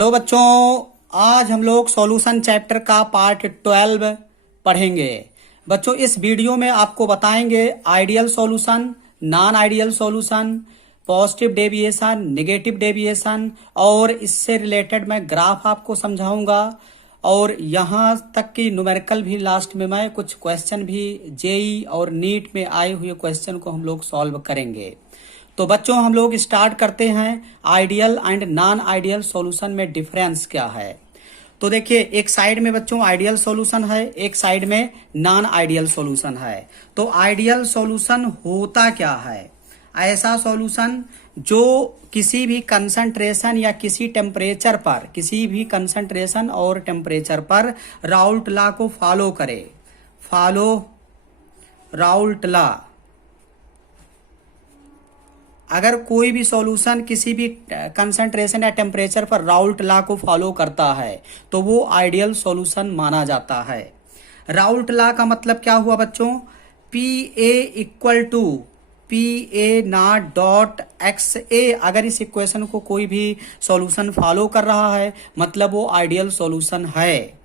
Hello बच्चों, आज हम लोग सॉल्यूशन चैप्टर का पार्ट 12 पढ़ेंगे। बच्चों, इस वीडियो में आपको बताएंगे ideal solution, non ideal solution, positive deviation, negative deviation और इससे रिलेटेड मैं ग्राफ आपको समझाऊंगा। और यहाँ तक कि न्यूमेरिकल भी लास्ट में मैं कुछ क्वेश्चन भी जेई और नीट में आए हुए क्वेश्चन को हम लोग सॉल्व करेंगे। तो बच्चों, हम लोग स्टार्ट करते हैं। Ideal and non ideal solution में डिफरेंस क्या है? तो देखिए, एक साइड में बच्चों आइडियल सॉल्यूशन है, एक साइड में नॉन आइडियल सॉल्यूशन है। तो आइडियल सॉल्यूशन होता क्या है? ऐसा सॉल्यूशन जो किसी भी कंसंट्रेशन या किसी टेम्परेचर पर, किसी भी कंसंट्रेशन और टेम्परेचर पर राउल्ट लॉ को फॉलो करे। Follow Raoult law. अगर कोई भी सॉल्यूशन किसी भी कंसंट्रेशन या टेम्परेचर पर राउल्ट लॉ को फॉलो करता है तो वो आइडियल सॉल्यूशन माना जाता है। राउल्ट लॉ का मतलब क्या हुआ बच्चों? P A equal to P A not dot X A. अगर इस इक्वेशन को कोई भी सॉल्यूशन फॉलो कर रहा है मतलब वो आइडियल सॉल्यूशन है।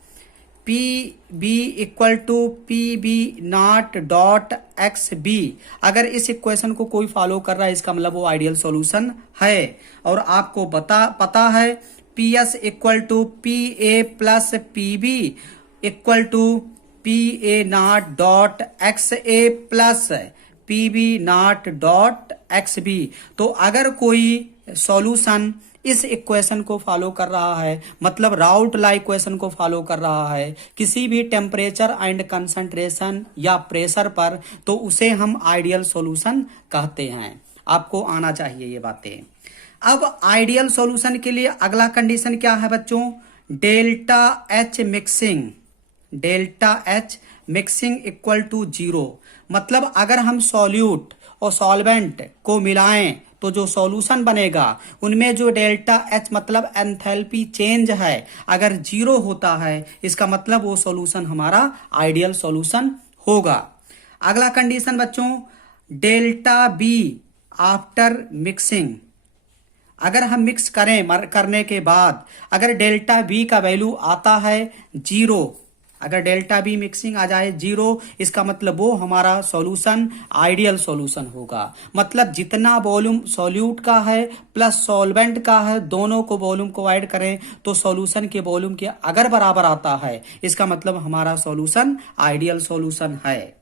P B equal to P B not dot X B. अगर इस इक्वेशन को कोई फॉलो कर रहा है इसका मतलब वो आइडियल सॉल्यूशन है। और आपको पता है P S equal to P A plus P B equal to P A not dot X A plus P B not dot X B. तो अगर कोई सॉल्यूशन इस इक्वेशन को फॉलो कर रहा है मतलब राउल्ट लॉ इक्वेशन को फॉलो कर रहा है किसी भी टेम्परेचर एंड कंसंट्रेशन या प्रेशर पर, तो उसे हम आइडियल सॉल्यूशन कहते हैं। आपको आना चाहिए ये बातें। अब आइडियल सॉल्यूशन के लिए अगला कंडीशन क्या है बच्चों? Delta H mixing. Delta H mixing equal to 0। मतलब अगर हम सॉल्यूट और सॉल्वेंट को मिलाएं तो जो सॉल्यूशन बनेगा उनमें जो डेल्टा एच मतलब एंथैल्पी चेंज है अगर 0 होता है इसका मतलब वो सॉल्यूशन हमारा आइडियल सॉल्यूशन होगा। अगला कंडीशन बच्चों, डेल्टा बी आफ्टर मिक्सिंग। अगर हम मिक्स करने के बाद अगर डेल्टा बी का वैल्यू आता है 0, अगर डेल्टा बी मिक्सिंग आ जाए 0 इसका मतलब वो हमारा सॉल्यूशन आइडियल सॉल्यूशन होगा। मतलब जितना वॉल्यूम सॉल्यूट का है प्लस सॉल्वेंट का है दोनों को वॉल्यूम को ऐड करें तो सॉल्यूशन के वॉल्यूम के अगर बराबर आता है इसका मतलब हमारा सॉल्यूशन आइडियल सॉल्यूशन है।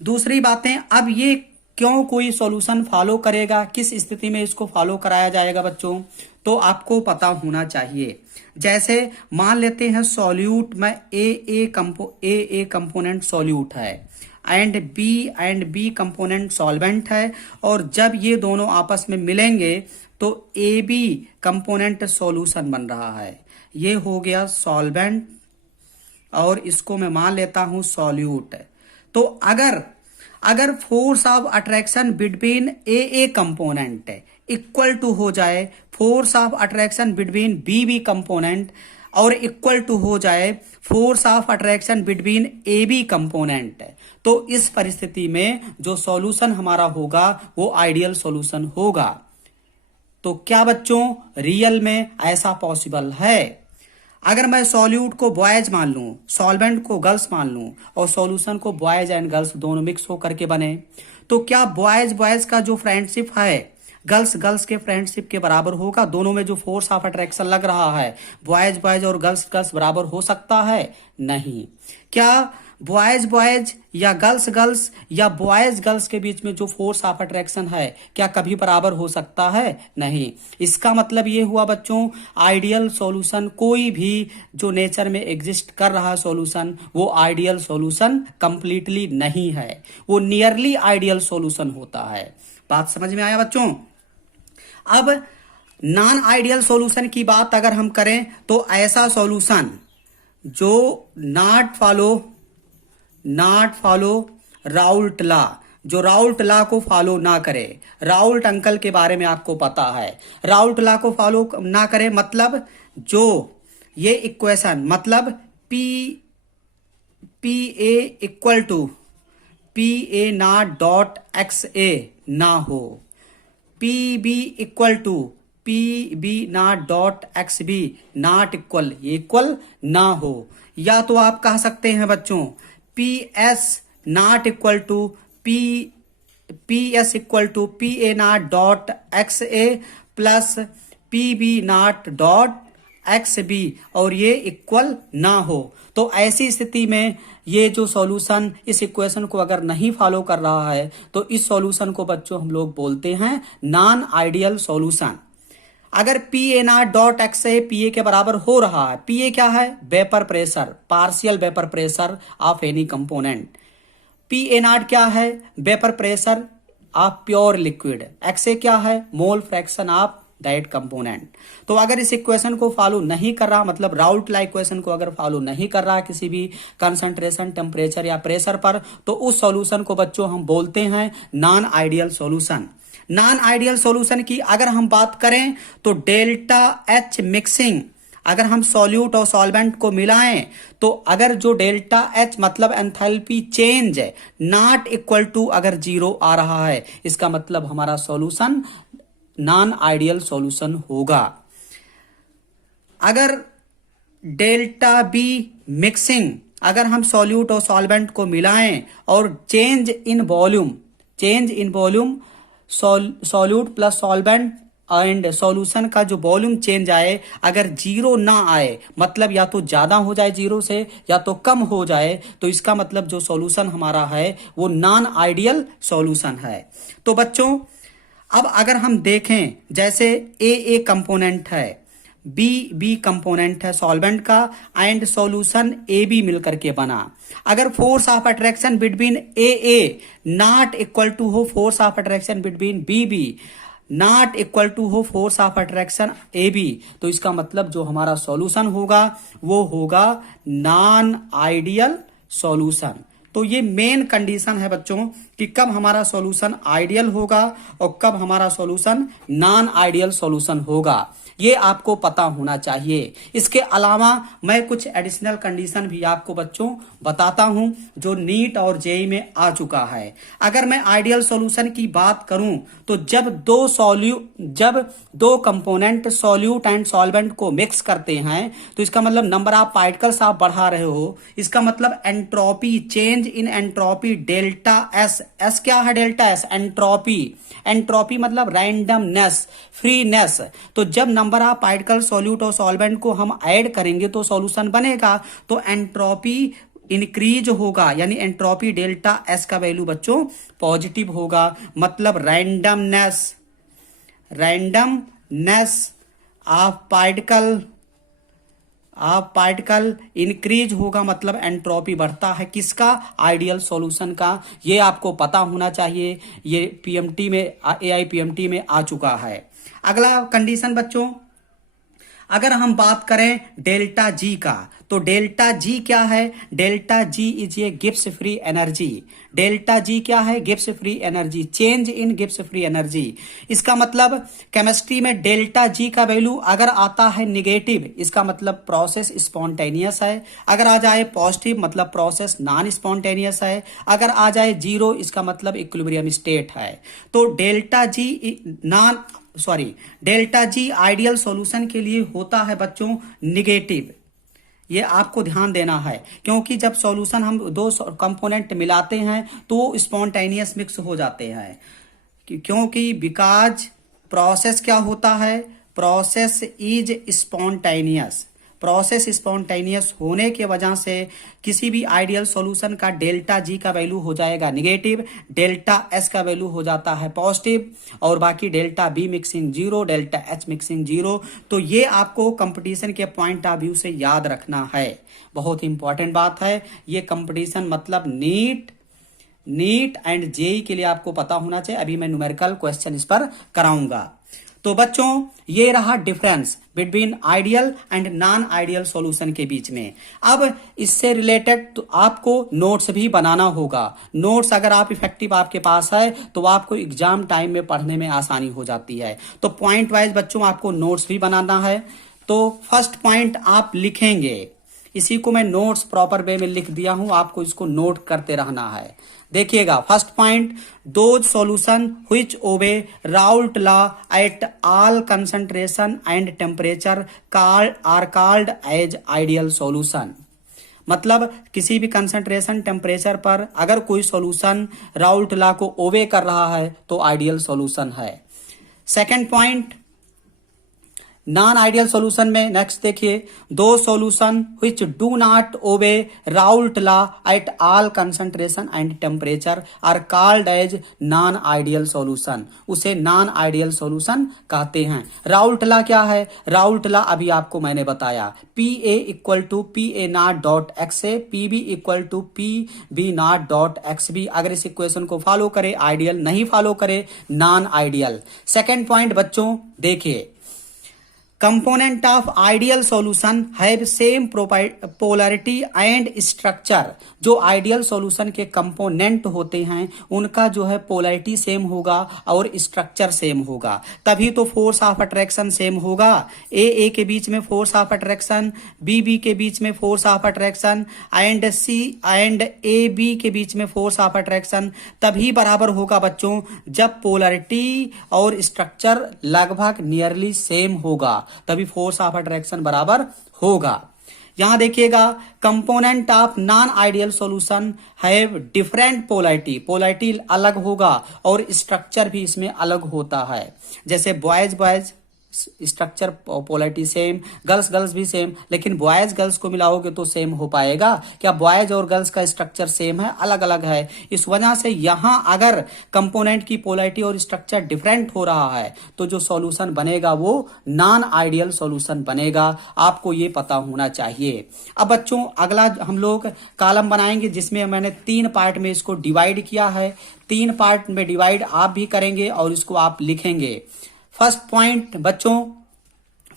दूसरी बातें, अब ये क्यों कोई सॉल्यूशन फॉलो करेगा, किस स्थिति में इसको फॉलो कराया जाएगा बच्चों, तो आपको पता होना चाहिए। जैसे मान लेते हैं सॉल्यूट में ए कंपोनेंट सॉल्यूट है एंड बी कंपोनेंट सॉल्वेंट है और जब ये दोनों आपस में मिलेंगे तो ए बी कंपोनेंट सॉल्यूशन बन रहा है। ये हो गया सॉल्वेंट और इसको मैं मान लेता हूं सॉल्यूट। तो अगर force of attraction between A component equal to हो जाए force of attraction between B component और इक्वल टू हो जाए force of attraction between A B component, तो इस परिस्थिति में जो सॉल्यूशन हमारा होगा वो आइडियल सॉल्यूशन होगा। तो क्या बच्चों रियल में ऐसा पॉसिबल है? अगर मैं सॉल्यूट को बॉयज मान लूं, सॉल्वेंट को गर्ल्स मान लूं और सॉल्यूशन को बॉयज एंड गर्ल्स दोनों मिक्स होकर के बने, तो क्या बॉयज का जो फ्रेंडशिप है गर्ल्स के फ्रेंडशिप के बराबर होगा? दोनों में जो फोर्स ऑफ अट्रैक्शन लग रहा है बॉयज और गर्ल्स बराबर हो सकता है? नहीं। क्या बॉयज या गर्ल्स या बॉयज के बीच में जो फोर्स ऑफ अट्रैक्शन है क्या कभी बराबर हो सकता है? नहीं। इसका मतलब ये हुआ बच्चों आइडियल सॉल्यूशन कोई भी जो नेचर में एग्जिस्ट कर रहा सॉल्यूशन वो आइडियल सॉल्यूशन कंप्लीटली नहीं है, वो नियरली आइडियल सॉल्यूशन होता है। बात समझ में आया बच्चों? अब नॉन आइडियल सॉल्यूशन की बात अगर हम करें तो ऐसा सॉल्यूशन जो नॉट फॉलो राउल्ट लॉ, जो राउल्ट लॉ को फॉलो ना करे। राउल्ट अंकल के बारे में आपको पता है, राउल्ट लॉ को फॉलो ना करे मतलब जो ये इक्वेशन मतलब P A equal to P A not dot X A ना हो, P B equal to P B not dot X B not equal, ये इक्वल ना हो। या तो आप कह सकते हैं बच्चों P S naught equal to P S equal to P A not dot X A plus P B not dot X B, और ये इक्वल ना हो। तो ऐसी स्थिति में ये जो सॉल्यूशन इस इक्वेशन को अगर नहीं फॉलो कर रहा है तो इस सॉल्यूशन को बच्चों हम लोग बोलते हैं नॉन आइडियल सॉल्यूशन। अगर P A not dot X A P A के बराबर हो रहा है, पी ए क्या है? Vapour pressure, partial vapour pressure of any component. P A naught क्या है? Vapour pressure of pure liquid. X A क्या है? Mole fraction of that component. तो अगर इस इक्वेशन को फॉलो नहीं कर रहा, मतलब राउल्ट लॉ इक्वेशन को अगर फॉलो नहीं कर रहा किसी भी कंसंट्रेशन, टेम्परेचर या प्रेशर पर, तो उस सॉल्यूशन को बच्चों हम बोलते हैं non ideal solution. Non ideal solution की अगर हम बात करें तो डेल्टा एच मिक्सिंग, अगर हम सॉल्यूट और सॉल्वेंट को मिलाएं तो अगर जो डेल्टा एच मतलब एंथैल्पी चेंज है नॉट इक्वल टू अगर 0 आ रहा है, इसका मतलब हमारा सॉल्यूशन नॉन आइडियल सॉल्यूशन होगा। अगर डेल्टा बी मिक्सिंग, अगर हम सॉल्यूट और सॉल्वेंट को मिलाएं और change in volume solute plus solvent and solution का जो वॉल्यूम चेंज आए, अगर 0 ना आए, मतलब या तो ज्यादा हो जाए 0 से या तो कम हो जाए, तो इसका मतलब जो सॉल्यूशन हमारा है वो नॉन आइडियल सॉल्यूशन है। तो बच्चों अब अगर हम देखें, जैसे ए कंपोनेंट है, बी कंपोनेंट है सॉल्वेंट का, एंड सॉल्यूशन ए बी मिलकर के बना। अगर force of attraction between A not equal to हो force of attraction between B not equal to हो force of attraction A B, तो इसका मतलब जो हमारा सॉल्यूशन होगा वो होगा नॉन आइडियल सॉल्यूशन। तो ये मेन कंडीशन है बच्चों कि कब हमारा सॉल्यूशन आइडियल होगा और कब हमारा सॉल्यूशन नॉन आइडियल सॉल्यूशन होगा, ये आपको पता होना चाहिए। इसके अलावा मैं कुछ एडिशनल कंडीशन भी आपको बच्चों बताता हूं जो नीट और जेई में आ चुका है। अगर मैं आइडियल सॉल्यूशन की बात करूं तो जब दो कंपोनेंट सॉल्यूट एंड सॉल्वेंट को मिक्स करते हैं तो इसका मतलब नंबर ऑफ पार्टिकल्स आप बढ़ा रहे हो, इसका मतलब entropy, change in entropy delta S. S क्या है? डेल्टा एस, एंट्रोपी मतलब रैंडमनेस, फ्रीनेस। तो जब नंबर ऑफ पार्टिकल सॉल्यूट और सॉल्वेंट को हम ऐड करेंगे तो सॉल्यूशन बनेगा, तो एंट्रोपी इंक्रीज होगा, यानी एंट्रोपी डेल्टा एस का वैल्यू बच्चों पॉजिटिव होगा। मतलब रैंडमनेस ऑफ पार्टिकल इंक्रीज होगा, मतलब एंट्रोपी बढ़ता है। किसका? आइडियल सॉल्यूशन का। ये आपको पता होना चाहिए, ये पीएमटी में, एआई पीएमटी में आ चुका है। अगला कंडीशन बच्चों, अगर हम बात करें डेल्टा जी का, तो डेल्टा जी क्या है? Delta ji is a Gibbs free energy. Delta G क्या है? Gibbs free energy, change in Gibbs free energy. इसका मतलब केमिस्ट्री में डेल्टा जी का वैल्यू अगर आता है निगेटिव, इसका मतलब प्रोसेस स्पॉन्टेनियस है। अगर आ जाए पॉजिटिव मतलब प्रोसेस नॉन स्पॉन्टेनियस है। अगर आ जाए 0 इसका मतलब इक्विलिब्रियम स्टेट है। तो डेल्टा जी आइडियल सॉल्यूशन के लिए होता है बच्चों निगेटिव। ये आपको ध्यान देना है, क्योंकि जब सॉल्यूशन हम दो कंपोनेंट मिलाते हैं तो स्पॉन्टेनियस मिक्स हो जाते हैं, क्योंकि बिकॉज प्रोसेस क्या होता है? Process is spontaneous. Process spontaneous होने के वजह से किसी भी आइडियल सॉल्यूशन का डेल्टा जी का वैल्यू हो जाएगा निगेटिव, डेल्टा एस का वैल्यू हो जाता है पॉजिटिव, और बाकी delta B mixing 0, delta H mixing 0। तो ये आपको कंपटीशन के पॉइंट ऑफ व्यू से याद रखना है, बहुत इंपॉर्टेंट बात है। ये कंपटीशन मतलब नीट एंड जेई के लिए आपको पता होना चाहिए। अभी मैं न्यूमेरिकल क्वेश्चन इस पर कराऊंगा। तो बच्चों ये रहा difference between ideal and non ideal solution के बीच में। अब इससे रिलेटेड तो आपको नोट्स भी बनाना होगा। नोट्स अगर आप इफेक्टिव आपके पास है तो आपको एग्जाम टाइम में पढ़ने में आसानी हो जाती है। तो पॉइंट वाइज बच्चों आपको नोट्स भी बनाना है। तो फर्स्ट पॉइंट आप लिखेंगे, इसी को मैं नोट्स प्रॉपर वे में लिख दिया हूं, आपको इसको नोट करते रहना है। देखिएगा first point, those solution which obey Raoult law at all concentration and temperature are called as ideal solution. मतलब किसी भी कंसंट्रेशन टेम्परेचर पर अगर कोई सॉल्यूशन राउल्ट लॉ को ओबे कर रहा है तो आइडियल सॉल्यूशन है। Second point, non ideal solution में नेक्स्ट देखिए, दो solution which do not obey Raoult law at all concentration and temperature are called as non ideal solution. उसे नॉन आइडियल सॉल्यूशन कहते हैं। राउल्ट लॉ क्या है? Raoult law अभी आपको मैंने बताया, PA equal to PA0.XA, PB equal to PB0.XB। अगर इस इक्वेशन को फॉलो करे आइडियल, नहीं फॉलो करे नॉन आइडियल। सेकेंड पॉइंट बच्चों देखिए, component of ideal solution have same polarity and structure. जो आइडियल सॉल्यूशन के कंपोनेंट होते हैं उनका जो है पोलैरिटी सेम होगा और स्ट्रक्चर सेम होगा, तभी तो फोर्स ऑफ अट्रैक्शन सेम होगा। ए के बीच में फोर्स ऑफ अट्रैक्शन, बी के बीच में force of attraction and C and A B के बीच में फोर्स ऑफ अट्रैक्शन तभी बराबर होगा बच्चों जब पोलैरिटी और स्ट्रक्चर लगभग नियरली सेम होगा, तभी फोर्स ऑफ अट्रैक्शन बराबर होगा। यहां देखिएगा, component of non ideal solution have different polarity, polarity अलग होगा और स्ट्रक्चर भी इसमें अलग होता है। जैसे boys structure polarity same, girls भी सेम, लेकिन बॉयज गर्ल्स को मिलाओगे तो सेम हो पाएगा क्या? बॉयज और गर्ल्स का स्ट्रक्चर सेम है, अलग अलग है। इस वजह से यहां अगर कंपोनेंट की पोलैरिटी और स्ट्रक्चर डिफरेंट हो रहा है तो जो सॉल्यूशन बनेगा वो नॉन आइडियल सॉल्यूशन बनेगा। आपको ये पता होना चाहिए। अब बच्चों अगला हम लोग कॉलम बनाएंगे जिसमें मैंने 3 पार्ट में इसको डिवाइड किया है। 3 पार्ट में डिवाइड आप भी करेंगे और इसको आप लिखेंगे। फर्स्ट पॉइंट बच्चों,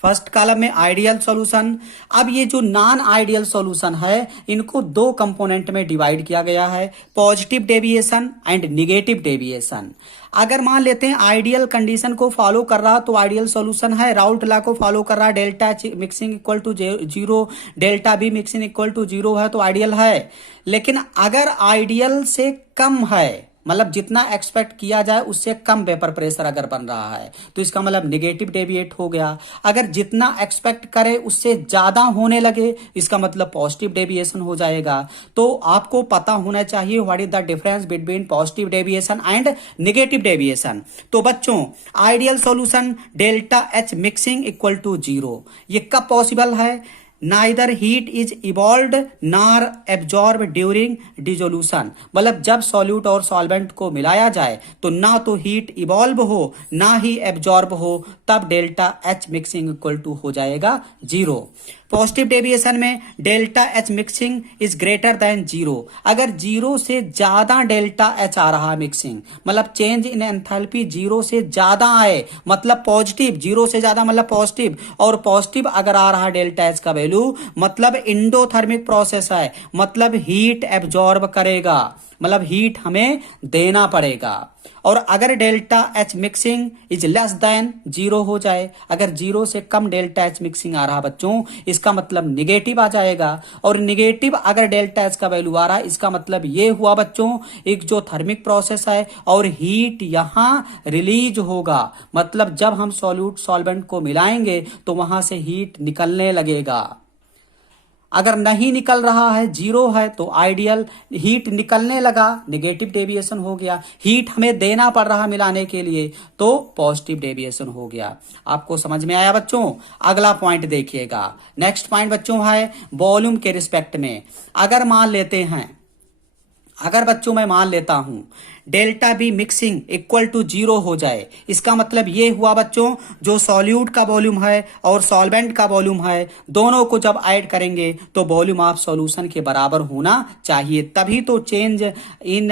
फर्स्ट कॉलम में आइडियल सॉल्यूशन। अब ये जो नॉन आइडियल सॉल्यूशन है इनको 2 कंपोनेंट में डिवाइड किया गया है, positive deviation and negative deviation. अगर मान लेते हैं आइडियल कंडीशन को फॉलो कर रहा तो आइडियल सॉल्यूशन है, राउल्ट लॉ को फॉलो कर रहा, delta mixing equal to 0, delta B mixing equal to 0 है तो आइडियल है। लेकिन अगर आइडियल से कम है, मतलब जितना एक्सपेक्ट किया जाए उससे कम वेपर प्रेशर अगर बन रहा है तो इसका मतलब निगेटिव डेविएट हो गया। अगर जितना एक्सपेक्ट करे उससे ज्यादा होने लगे इसका मतलब पॉजिटिव डेविएशन हो जाएगा। तो आपको पता होना चाहिए what is the difference between positive deviation and negative deviation. तो बच्चों ideal solution delta H mixing equal to 0, ये कब पॉसिबल है? Neither heat is evolve nor absorb during dissolution. मतलब जब सॉल्यूट और सॉल्वेंट को मिलाया जाए तो ना तो हीट इवॉल्व हो ना ही एब्जॉर्ब हो, तब delta H mixing equal to हो जाएगा 0। पॉजिटिव डेविएशन में delta H mixing is greater than 0। अगर 0 से ज्यादा डेल्टा एच आ रहा मिक्सिंग, मतलब चेंज इन एंथैल्पी 0 से ज्यादा आए मतलब पॉजिटिव, 0 से ज्यादा मतलब पॉजिटिव, और पॉजिटिव अगर आ रहा डेल्टा एच का वैल्यू मतलब इंडोथर्मिक प्रोसेस है, मतलब हीट एब्जॉर्ब करेगा, मतलब हीट हमें देना पड़ेगा। और अगर delta H mixing is less then 0 हो जाए, अगर 0 से कम डेल्टा एच मिक्सिंग आ रहा बच्चों इसका मतलब निगेटिव आ जाएगा। और निगेटिव अगर डेल्टा एच का वैल्यू आ रहा है इसका मतलब ये हुआ बच्चों एक जो थर्मिक प्रोसेस है और हीट यहां रिलीज होगा, मतलब जब हम सॉल्यूट सॉल्वेंट को मिलाएंगे तो वहां से हीट निकलने लगेगा। अगर नहीं निकल रहा है 0 है तो आइडियल, हीट निकलने लगा नेगेटिव डेविएशन हो गया, हीट हमें देना पड़ रहा मिलाने के लिए तो पॉजिटिव डेविएशन हो गया। आपको समझ में आया बच्चों? अगला पॉइंट देखिएगा, नेक्स्ट पॉइंट बच्चों है वॉल्यूम के रिस्पेक्ट में। अगर मान लेते हैं, अगर बच्चों मैं मान लेता हूं delta B mixing equal to 0 हो जाए, इसका मतलब ये हुआ बच्चों जो सॉल्यूट का वॉल्यूम है और सॉल्वेंट का वॉल्यूम है दोनों को जब ऐड करेंगे तो वॉल्यूम ऑफ सॉल्यूशन के बराबर होना चाहिए, तभी तो चेंज इन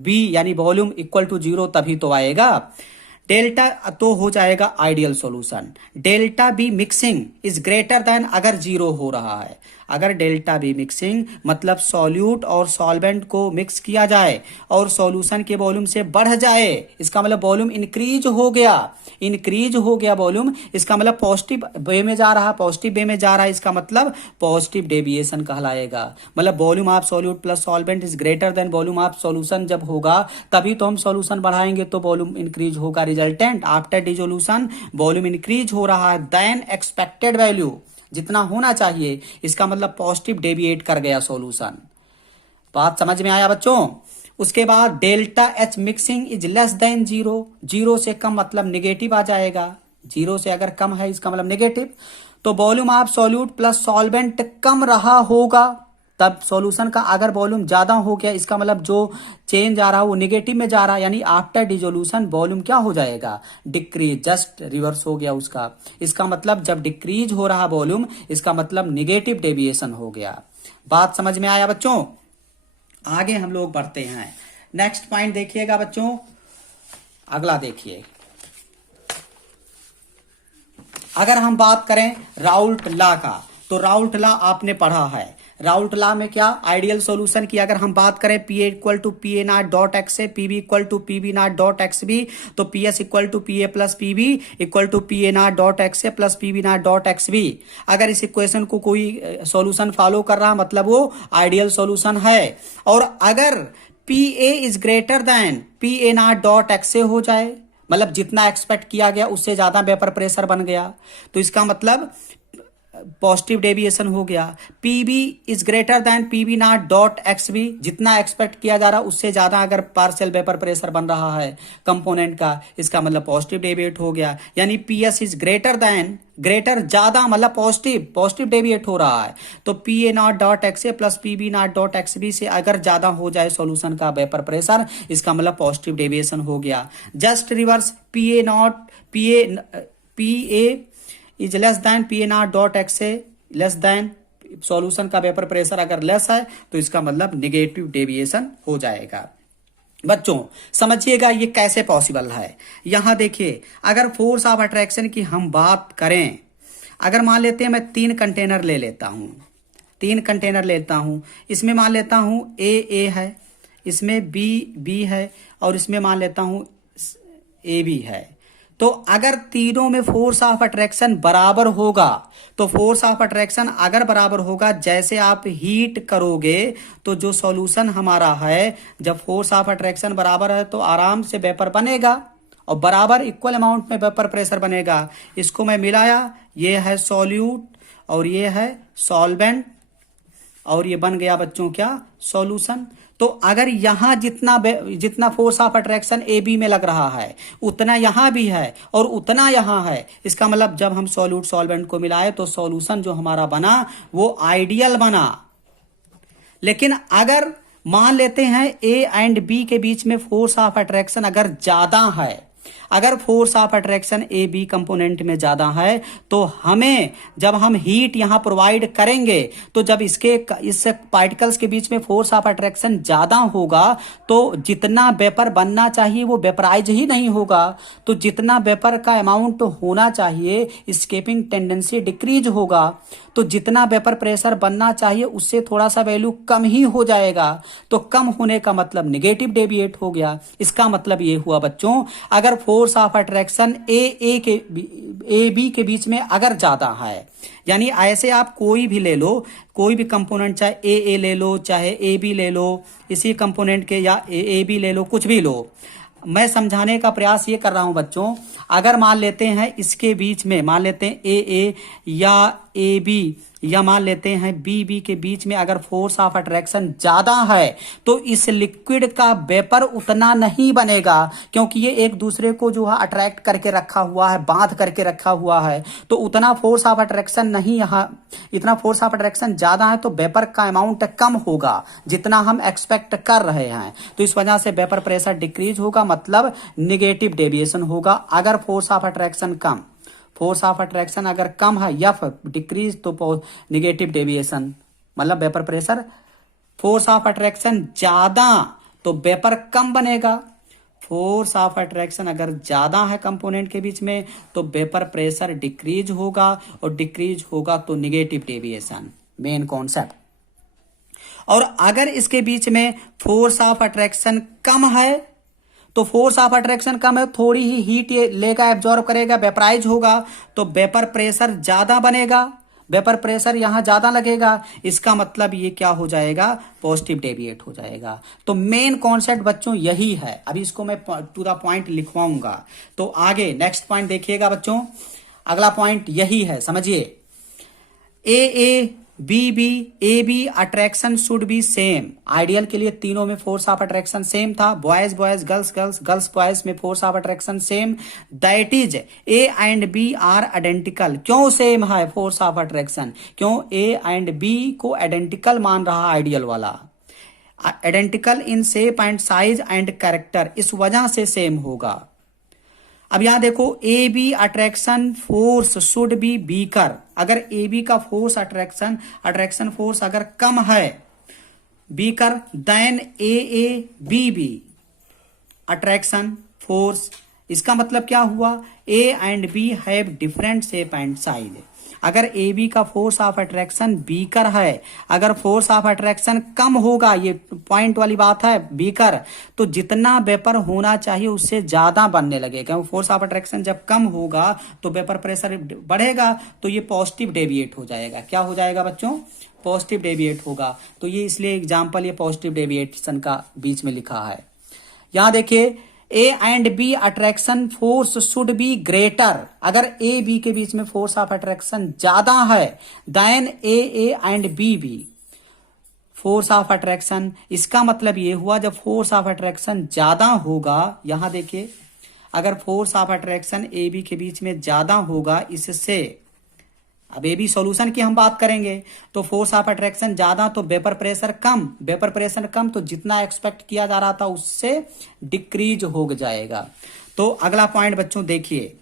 बी यानी वॉल्यूम इक्वल टू 0 तभी तो आएगा। डेल्टा तो हो जाएगा ideal solution. Delta B mixing is greater than, अगर 0 हो रहा है, अगर डेल्टा बी मिक्सिंग मतलब सॉल्यूट और सॉल्वेंट को मिक्स किया जाए और सॉल्यूशन के वॉल्यूम से बढ़ जाए, इसका मतलब वॉल्यूम इंक्रीज हो गया वॉल्यूम, इसका मतलब पॉजिटिव वे में जा रहा, पॉजिटिव वे में जा रहा है, इसका मतलब पॉजिटिव डेविएशन कहलाएगा। मतलब volume of solute plus solvent is greater then volume of solution जब होगा तभी तो हम सॉल्यूशन बढ़ाएंगे तो वॉल्यूम इंक्रीज होगा। Resultant after dissolution volume increase हो रहा है देन एक्सपेक्टेड वैल्यू, जितना होना चाहिए, इसका मतलब पॉजिटिव डेविएट कर गया सॉल्यूशन। बात समझ में आया बच्चों? उसके बाद delta H mixing is less than zero, zero से कम मतलब निगेटिव आ जाएगा, जीरो से अगर कम है इसका मतलब नेगेटिव। तो volume of solute plus solvent कम रहा होगा, तब सॉल्यूशन का अगर वॉल्यूम ज्यादा हो गया इसका मतलब जो चेंज आ रहा है वो निगेटिव में जा रहा है, यानी आफ्टर डिसोल्यूशन वॉल्यूम क्या हो जाएगा, डिक्रीज, जस्ट रिवर्स हो गया उसका। इसका मतलब जब डिक्रीज हो रहा वॉल्यूम इसका मतलब निगेटिव डेविएशन हो गया। बात समझ में आया बच्चों? आगे हम लोग बढ़ते हैं। नेक्स्ट पॉइंट देखिएगा बच्चों, अगला देखिए। अगर हम बात करें राउल्ट लॉ का, तो राउल्ट लॉ आपने पढ़ा है। राउल्ट लॉ में क्या आइडियल सॉल्यूशन की अगर हम बात करें P A equal to P A not dot X A, P B equal to P B not dot X B, तो P S equal to P A plus P B equal to P A not dot X A plus P B not dot X B. अगर इस equation को कोई solution follow कर रहा मतलब वो ideal solution है। और अगर P A is greater than P A not dot X A हो जाए, मतलब जितना एक्सपेक्ट किया गया उससे ज्यादा वेपर प्रेशर बन गया, तो इसका मतलब पॉजिटिव डेविएशन हो गया। P B is greater than P B not dot X B, जितना एक्सपेक्ट किया जा रहा उससे ज्यादा अगर पार्शियल वेपर प्रेशर बन रहा है कंपोनेंट का, इसका मतलब पॉजिटिव डेविएट हो गया। यानी P S is greater than, greater ज्यादा मतलब पॉजिटिव डेविएट हो रहा है, तो P A not dot X A plus P B not dot X B से अगर ज्यादा हो जाए सॉल्यूशन का वेपर प्रेशर, इसका मतलब पॉजिटिव डेविएशन हो गया। Just reverse P A is less than P A not dot X A less than, solution का वेपर प्रेशर अगर लेस है तो इसका मतलब निगेटिव डेविएशन हो जाएगा। बच्चों समझिएगा ये कैसे पॉसिबल है। यहां देखिए, अगर फोर्स ऑफ अट्रैक्शन की हम बात करें, अगर मान लेते हैं मैं 3 कंटेनर ले लेता हूं, 3 कंटेनर लेता हूं, इसमें मान लेता हूं ए है, इसमें बी है और इसमें मान लेता हूं ए बी है। तो अगर तीनों में फोर्स ऑफ अट्रैक्शन बराबर होगा, तो फोर्स ऑफ अट्रैक्शन अगर बराबर होगा, जैसे आप हीट करोगे तो जो सॉल्यूशन हमारा है, जब फोर्स ऑफ अट्रैक्शन बराबर है तो आराम से वेपर बनेगा और बराबर इक्वल अमाउंट में वेपर प्रेशर बनेगा। इसको मैं मिलाया, ये है सॉल्यूट और ये है सॉल्वेंट और ये बन गया बच्चों क्या, सॉल्यूशन। तो अगर यहां जितना force of attraction A B में लग रहा है उतना यहां भी है और उतना यहां है, इसका मतलब जब हम सॉल्यूट सॉल्वेंट को मिलाए तो सॉल्यूशन जो हमारा बना वो आइडियल बना। लेकिन अगर मान लेते हैं ए एंड बी के बीच में फोर्स ऑफ अट्रैक्शन अगर ज्यादा है, अगर force of attraction A B component में ज्यादा है, तो हमें जब हम हीट यहां प्रोवाइड करेंगे तो जब इस पार्टिकल्स के बीच में फोर्स ऑफ अट्रैक्शन ज्यादा होगा तो जितना वेपर बनना चाहिए वो वेपराइज ही नहीं होगा, तो जितना वेपर का अमाउंट होना चाहिए स्केपिंग टेंडेंसी डिक्रीज होगा, तो जितना वेपर प्रेशर बनना चाहिए उससे थोड़ा सा वैल्यू कम ही हो जाएगा। तो कम होने का मतलब निगेटिव डेविएट हो गया। इसका मतलब ये हुआ बच्चों, अगर force of attraction A B के बीच में अगर ज्यादा है, यानी ऐसे आप कोई भी ले लो, कोई भी कंपोनेंट, चाहे ए ले लो चाहे ए बी ले लो, इसी कंपोनेंट के या ए बी ले लो, कुछ भी लो, मैं समझाने का प्रयास ये कर रहा हूं बच्चों। अगर मान लेते हैं इसके बीच में मान लेते हैं ए या ए बी या मान लेते हैं बी के बीच में अगर फोर्स ऑफ अट्रैक्शन ज्यादा है तो इस लिक्विड का वेपर उतना नहीं बनेगा, क्योंकि ये एक दूसरे को जो है अट्रैक्ट करके रखा हुआ है, बांध करके रखा हुआ है, तो उतना फोर्स ऑफ अट्रैक्शन नहीं, यहाँ इतना फोर्स ऑफ अट्रैक्शन ज्यादा है तो वेपर का अमाउंट कम होगा जितना हम एक्सपेक्ट कर रहे हैं, तो इस वजह से वेपर प्रेशर डिक्रीज होगा, मतलब निगेटिव डेविएशन होगा। अगर force of attraction come, force of attraction अगर कम है या डिक्रीज, तो निगेटिव डेविएशन मतलब vapour pressure. Force of attraction ज्यादा तो वेपर कम बनेगा, फोर्स ऑफ अट्रैक्शन अगर ज्यादा है कंपोनेंट के बीच में तो वेपर प्रेशर डिक्रीज होगा और डिक्रीज होगा तो निगेटिव डेविएशन। Main concept. और अगर इसके बीच में फोर्स ऑफ अट्रैक्शन कम है, तो फोर्स ऑफ अट्रैक्शन कम है, थोड़ी ही हीट ये लेगा, एब्जॉर्ब करेगा, वेपराइज होगा, तो वेपर प्रेशर ज्यादा बनेगा, वेपर प्रेशर यहां ज्यादा लगेगा। इसका मतलब ये क्या हो जाएगा, पॉजिटिव डेविएट हो जाएगा। तो मेन कॉन्सेप्ट बच्चों यही है। अभी इसको मैं टू द पॉइंट लिखवाऊंगा। तो आगे नेक्स्ट पॉइंट देखिएगा बच्चों, अगला पॉइंट यही है, समझिए। A B attraction should be same. Ideal के लिए तीनों में फोर्स ऑफ अट्रैक्शन सेम था, boys boys, girls girls, girls boys में force of attraction same. That is A and B are identical. क्यों सेम है फोर्स ऑफ अट्रैक्शन, क्यों A and B को आइडेंटिकल मान रहा आइडियल वाला, identical in shape and size and character, इस वजह से सेम होगा। अब यहां देखो, ए B attraction force should be weaker. अगर ए बी का फोर्स अट्रैक्शन फोर्स अगर कम है, weaker than A B attraction force. इसका मतलब क्या हुआ, A and B have different shape and size. अगर ए बी का फोर्स ऑफ अट्रैक्शन वीकर है, अगर फोर्स ऑफ अट्रैक्शन कम होगा, ये पॉइंट वाली बात है, वीकर, तो जितना वेपर होना चाहिए उससे ज्यादा बनने लगेगा। फोर्स ऑफ अट्रैक्शन जब कम होगा तो वेपर प्रेशर बढ़ेगा, तो ये पॉजिटिव डेविएट हो जाएगा। क्या हो जाएगा बच्चों, पॉजिटिव डेविएट होगा। तो ये इसलिए एग्जाम्पल ये पॉजिटिव डेविएशन का बीच में लिखा है। यहां देखिए, A and B attraction force should be greater. अगर ए बी के बीच में फोर्स ऑफ अट्रैक्शन ज्यादा है than A and B force of attraction. इसका मतलब ये हुआ, जब फोर्स ऑफ अट्रैक्शन ज्यादा होगा, यहां देखिए, अगर force of attraction A B के बीच में ज्यादा होगा, इससे अब ए बी सॉल्यूशन की हम बात करेंगे, तो फोर्स ऑफ अट्रैक्शन ज्यादा तो वेपर प्रेशर कम, वेपर प्रेशर कम तो जितना एक्सपेक्ट किया जा रहा था उससे डिक्रीज हो जाएगा। तो अगला पॉइंट बच्चों देखिए,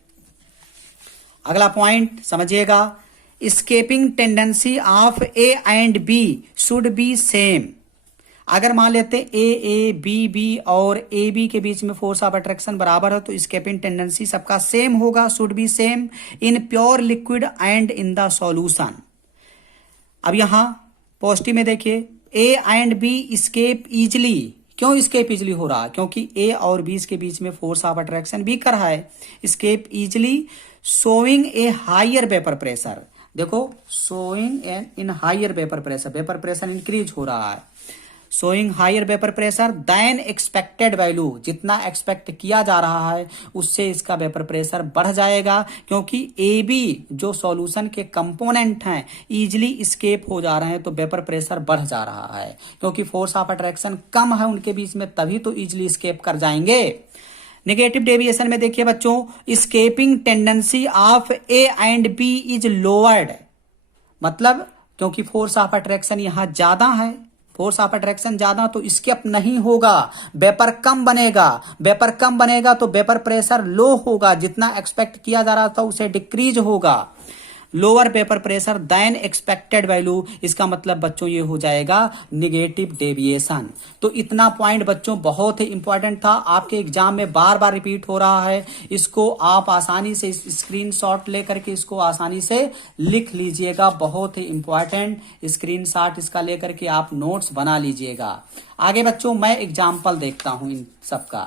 अगला पॉइंट समझिएगा, escaping tendency of A and B should be same. अगर मान लेते ए बी और ए बी के बीच में फोर्स ऑफ अट्रैक्शन बराबर है, तो स्केपिंग टेंडेंसी सबका सेम होगा, should be same in pure liquid and in the solution. अब यहां पॉजिटिव में देखिए, A and B escape easily. क्यों स्केप इजिली हो रहा, क्योंकि ए और बी के बीच में फोर्स ऑफ अट्रैक्शन वीकर है, escape easily showing a higher vapour pressure. देखो, showing in higher vapour pressure increase हो रहा है, showing higher vapour pressure than expected value. जितना एक्सपेक्ट किया जा रहा है उससे इसका वेपर प्रेशर बढ़ जाएगा, क्योंकि ए बी जो सॉल्यूशन के कंपोनेंट हैं इजिली स्केप हो जा रहे हैं, तो वेपर प्रेशर बढ़ जा रहा है, क्योंकि फोर्स ऑफ अट्रैक्शन कम है उनके बीच में, तभी तो इजिली स्केप कर जाएंगे। नेगेटिव डेविएशन में देखिए बच्चों, escaping tendency of A and B is lowered. मतलब क्योंकि फोर्स ऑफ अट्रैक्शन यहां ज्यादा है, फोर्स ऑफ अट्रैक्शन ज्यादा तो स्केप नहीं होगा, वेपर कम बनेगा, वेपर कम बनेगा तो वेपर प्रेशर लो होगा, जितना एक्सपेक्ट किया जा रहा था उसे डिक्रीज होगा, lower vapour pressure than expected value. इसका मतलब बच्चों ये हो जाएगा निगेटिव डेविएशन। तो इतना पॉइंट बच्चों बहुत ही इंपॉर्टेंट था, आपके एग्जाम में बार बार रिपीट हो रहा है। इसको आप आसानी से स्क्रीनशॉट लेकर के इसको आसानी से लिख लीजिएगा, बहुत ही इंपॉर्टेंट स्क्रीनशॉट इसका लेकर के आप नोट्स बना लीजिएगा। आगे बच्चों मैं एग्जाम्पल देखता हूं इन सबका।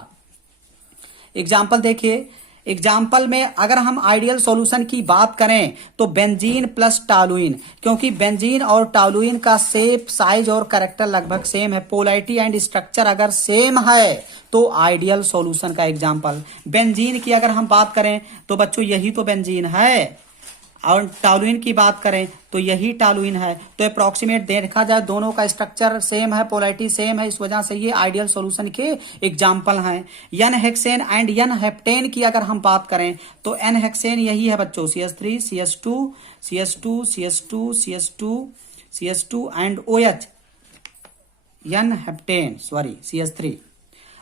एग्जाम्पल देखिए, एग्जाम्पल में अगर हम आइडियल सॉल्यूशन की बात करें तो बेंजीन प्लस टॉलुइन, क्योंकि बेंजीन और टॉलुइन का शेप, साइज और कैरेक्टर लगभग सेम है, पोलैरिटी एंड स्ट्रक्चर अगर सेम है तो आइडियल सॉल्यूशन का एग्जाम्पल। बेंजीन की अगर हम बात करें तो बच्चों यही तो बेंजीन है, और टॉलुइन की बात करें तो यही टॉलुइन है। तो अप्रोक्सीमेट देखा जाए दोनों का स्ट्रक्चर सेम है, पोलैरिटी सेम है, इस वजह से ये आइडियल सॉल्यूशन के एग्जाम्पल हैं। N hexane and N heptane की अगर हम बात करें तो एन हेक्सेन यही है बच्चों, CH3 CH2 CH2 CH2 CH2 CH2 and OH, N heptane sorry CH3।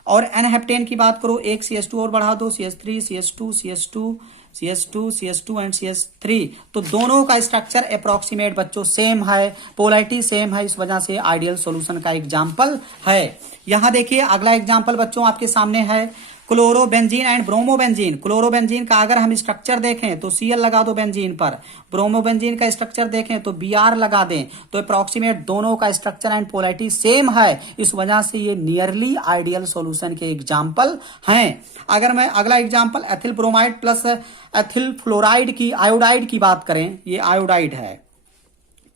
और एन हेप्टेन की बात करो, एक CH2 और बढ़ा दो, CH3 CH2 CH2 CH2 CH2 and CH3, तो दोनों का स्ट्रक्चर अप्रोक्सीमेट बच्चों सेम है, पोलैरिटी सेम है, इस वजह से आइडियल सॉल्यूशन का एग्जाम्पल है। यहां देखिए अगला एग्जाम्पल बच्चों आपके सामने है, क्लोरोबेंजीन एंड ब्रोमोबेंजीन, क्लोरोबेंजीन का अगर हम स्ट्रक्चर देखें तो Cl लगा दो बेंजीन पर, ब्रोमोबेंजीन का स्ट्रक्चर देखें तो Br लगा दें, तो अप्रोक्सीमेट दोनों का स्ट्रक्चर एंड पोलैरिटी सेम है, इस वजह से ये नियरली आइडियल सॉल्यूशन के एग्जांपल हैं। अगर मैं अगला example ethyl bromide plus ethyl fluoride की आयोडाइड की बात करें, ये आयोडाइड है,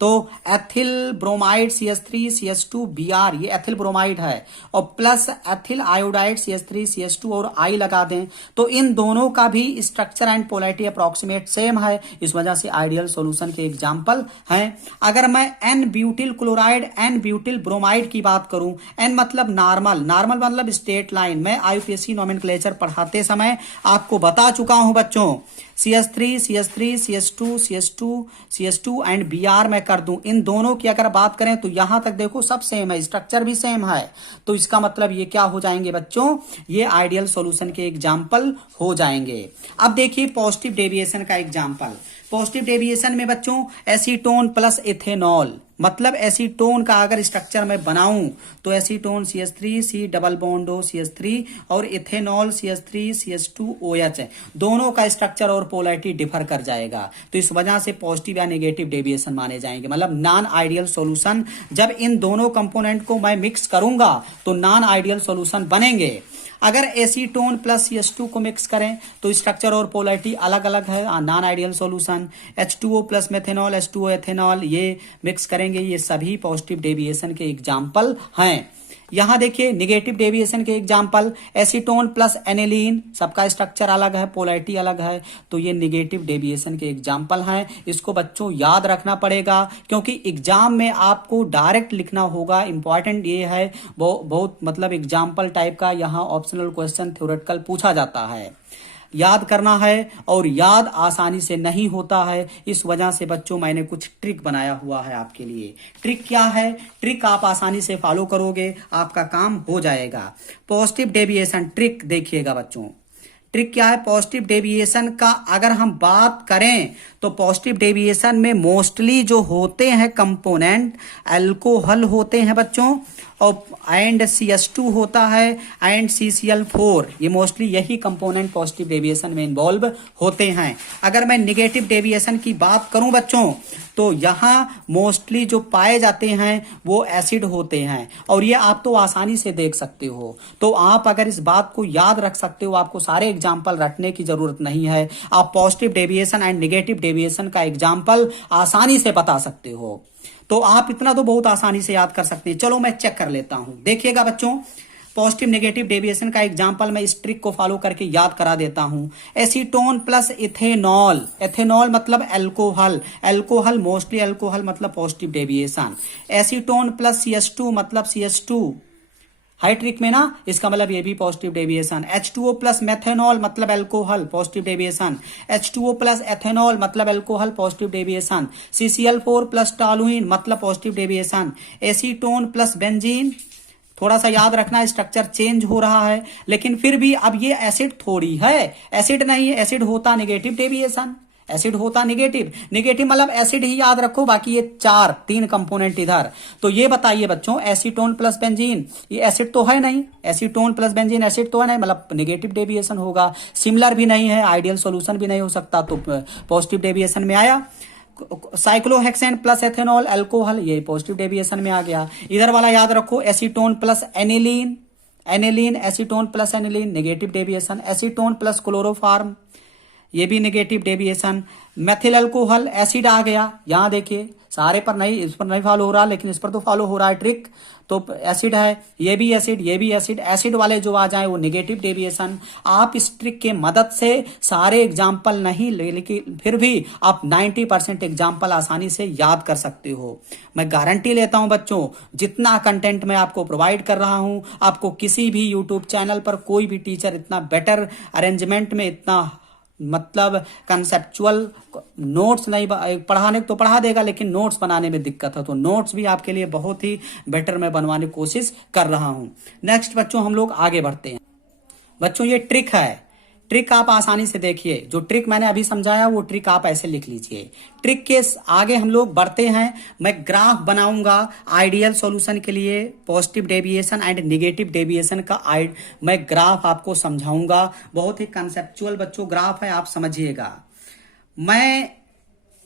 तो ethyl bromide CH3 CH2 Br, ये एथिल ब्रोमाइड है, और plus ethyl iodide CH3 CH2 और I लगा दें, तो इन दोनों का भी structure and polarity approximate same है, इस वजह से आइडियल सॉल्यूशन के एग्जांपल हैं। अगर मैं N butyl chloride N butyl bromide की बात करूं, N मतलब नॉर्मल, नॉर्मल मतलब स्ट्रेट लाइन, मैं IUPAC नोमेनक्लेचर पढ़ाते समय आपको बता चुका हूं बच्चों, CH3 CH3 CH2 CH2 CH2 and Br मैं कर दूं, इन दोनों की अगर बात करें तो यहां तक देखो सब सेम है, स्ट्रक्चर भी सेम है, तो इसका मतलब ये क्या हो जाएंगे बच्चों, ये आइडियल सॉल्यूशन के एग्जांपल हो जाएंगे। अब देखिए पॉजिटिव डेविएशन का एग्जांपल, पॉजिटिव डेविएशन में बच्चों एसीटोन प्लस इथेनॉल, मतलब एसीटोन का अगर स्ट्रक्चर मैं बनाऊं तो acetone CH3 C double bond O CH3 और इथेनॉल CH3 CH2 OH, दोनों का स्ट्रक्चर और पोलैरिटी डिफर कर जाएगा, तो इस वजह से पॉजिटिव या नेगेटिव डेविएशन माने जाएंगे, मतलब नॉन आइडियल सॉल्यूशन। जब इन दोनों कंपोनेंट को मैं मिक्स करूंगा तो नॉन आइडियल सॉल्यूशन बनेंगे। अगर एसीटोन प्लस CH2 को मिक्स करें तो स्ट्रक्चर और पोलैरिटी अलग अलग है, non ideal solution. H2O plus methanol H2O ethanol ये मिक्स करेंगे, ये सभी पॉजिटिव डेविएशन के एग्जाम्पल हैं। यहां देखिए निगेटिव डेविएशन के एग्जाम्पल, एसीटोन प्लस एनिलीन, सबका स्ट्रक्चर अलग है, पोलैरिटी अलग है, तो ये निगेटिव डेविएशन के एग्जाम्पल हैं। इसको बच्चों याद रखना पड़ेगा क्योंकि एग्जाम में आपको डायरेक्ट लिखना होगा, इंपॉर्टेंट ये है, बहुत मतलब एग्जाम्पल टाइप का यहाँ ऑप्शनल क्वेश्चन थ्योरेटिकल पूछा जाता है, याद करना है और याद आसानी से नहीं होता है, इस वजह से बच्चों मैंने कुछ ट्रिक बनाया हुआ है आपके लिए। ट्रिक क्या है, ट्रिक आप आसानी से फॉलो करोगे आपका काम हो जाएगा। पॉजिटिव डेविएशन ट्रिक देखिएगा बच्चों, ट्रिक क्या है, पॉजिटिव डेविएशन का अगर हम बात करें तो पॉजिटिव डेविएशन में मोस्टली जो होते हैं कंपोनेंट अल्कोहल होते हैं बच्चों, और एंड CH2 होता है एंड CCl4, ये मोस्टली यही कंपोनेंट पॉजिटिव डेविएशन में इन्वॉल्व होते हैं। अगर मैं निगेटिव डेविएशन की बात करूं बच्चों तो यहाँ मोस्टली जो पाए जाते हैं वो एसिड होते हैं, और ये आप तो आसानी से देख सकते हो, तो आप अगर इस बात को याद रख सकते हो, आपको सारे एग्जाम्पल रटने की जरूरत नहीं है, आप positive deviation and negative deviation का एग्जाम्पल आसानी से बता सकते हो, तो आप इतना तो बहुत आसानी से याद कर सकते हैं। चलो मैं चेक कर लेता हूं, देखिएगा बच्चों पॉजिटिव नेगेटिव डेविएशन का एग्जांपल मैं इस ट्रिक को फॉलो करके याद करा देता हूं। एसीटोन प्लस इथेनॉल, एथेनॉल मतलब अल्कोहल, अल्कोहल मोस्टली अल्कोहल मतलब positive deviation. Acetone plus CH2 मतलब CH2 हाई ट्रिक में ना, इसका मतलब ये भी positive deviation. H2O plus methanol मतलब alcohol, positive deviation. H2O plus ethanol मतलब alcohol, positive deviation. CCl4 plus toluene मतलब positive deviation. Acetone plus benzene, थोड़ा सा याद रखना स्ट्रक्चर चेंज हो रहा है, लेकिन फिर भी अब ये एसिड थोड़ी है, एसिड नहीं है, एसिड होता नेगेटिव डेविएशन, एसिड होता नेगेटिव, नेगेटिव मतलब एसिड ही याद रखो, बाकी ये तीन कंपोनेंट इधर। तो ये बताइए बच्चों एसीटोन प्लस बेंजीन, ये एसिड तो है नहीं, एसीटोन प्लस बेंजीन एसिड तो है नहीं, मतलब नेगेटिव डेविएशन होगा। सिमिलर भी नहीं है, आइडियल सॉल्यूशन भी नहीं हो सकता, तो पॉजिटिव डेविएशन में आया। साइक्लोहेक्सेन प्लस एथेनॉल अल्कोहल, ये पॉजिटिव डेविएशन में आ गया। इधर वाला याद रखो acetone plus aniline, aniline acetone plus aniline negative deviation. Acetone plus chloroform, ये भी negative deviation. Methyl alcohol acid आ गया, यहां देखिए सारे पर नहीं, इस पर नहीं फॉलो हो रहा, लेकिन इस पर तो फॉलो हो रहा है ट्रिक, तो एसिड है, ये भी एसिड, ये भी एसिड, एसिड वाले जो आ जाए वो नेगेटिव डेविएशन। आप इस ट्रिक के मदद से सारे एग्जाम्पल नहीं, लेकिन फिर भी आप 90% एग्जाम्पल आसानी से याद कर सकते हो। मैं गारंटी लेता हूं बच्चों, जितना कंटेंट मैं आपको प्रोवाइड कर रहा हूं, आपको किसी भी यूट्यूब चैनल पर कोई भी टीचर इतना बेटर अरेंजमेंट में, इतना मतलब कंसेप्चुअल नोट्स नहीं पढ़ाने तो पढ़ा देगा, लेकिन नोट्स बनाने में दिक्कत है, तो नोट्स भी आपके लिए बहुत ही बेटर मैं बनवाने की कोशिश कर रहा हूं। नेक्स्ट बच्चों हम लोग आगे बढ़ते हैं। बच्चों ये ट्रिक है, ट्रिक आप आसानी से देखिए, जो ट्रिक मैंने अभी समझाया वो ट्रिक आप ऐसे लिख लीजिए। ट्रिक के आगे हम लोग बढ़ते हैं। मैं ग्राफ बनाऊंगा आइडियल सॉल्यूशन के लिए, positive deviation and negative deviation का मैं ग्राफ आपको समझाऊंगा। बहुत ही कंसेप्चुअल बच्चों ग्राफ है, आप समझिएगा। मैं